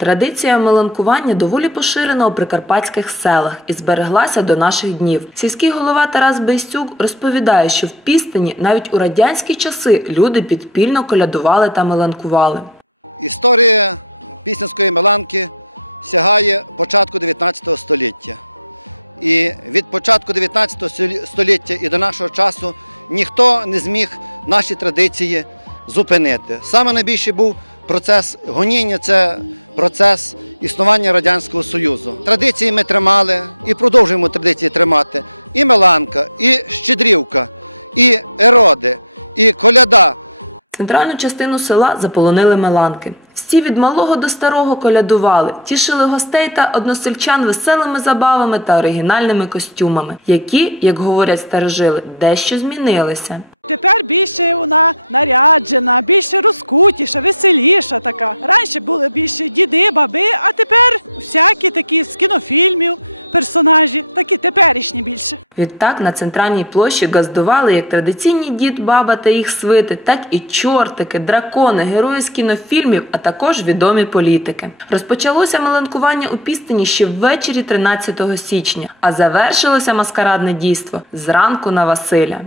Традиція меланкування доволі поширена у прикарпатських селах і збереглася до наших днів. Сільський голова Тарас Бейстюк розповідає, що в Пістині навіть у радянські часи люди підпільно колядували та меланкували. Центральну частину села заполонили меланки. Всі від малого до старого колядували, тішили гостей та односельчан веселими забавами та оригінальними костюмами, які, як говорять старожили, дещо змінилися. Відтак на центральній площі газдували як традиційні дід, баба та їх свити, так і чортики, дракони, герої з кінофільмів, а також відомі політики. Розпочалося меланкування у Пістині ще ввечері 13 січня, а завершилося маскарадне дійство зранку на Василя.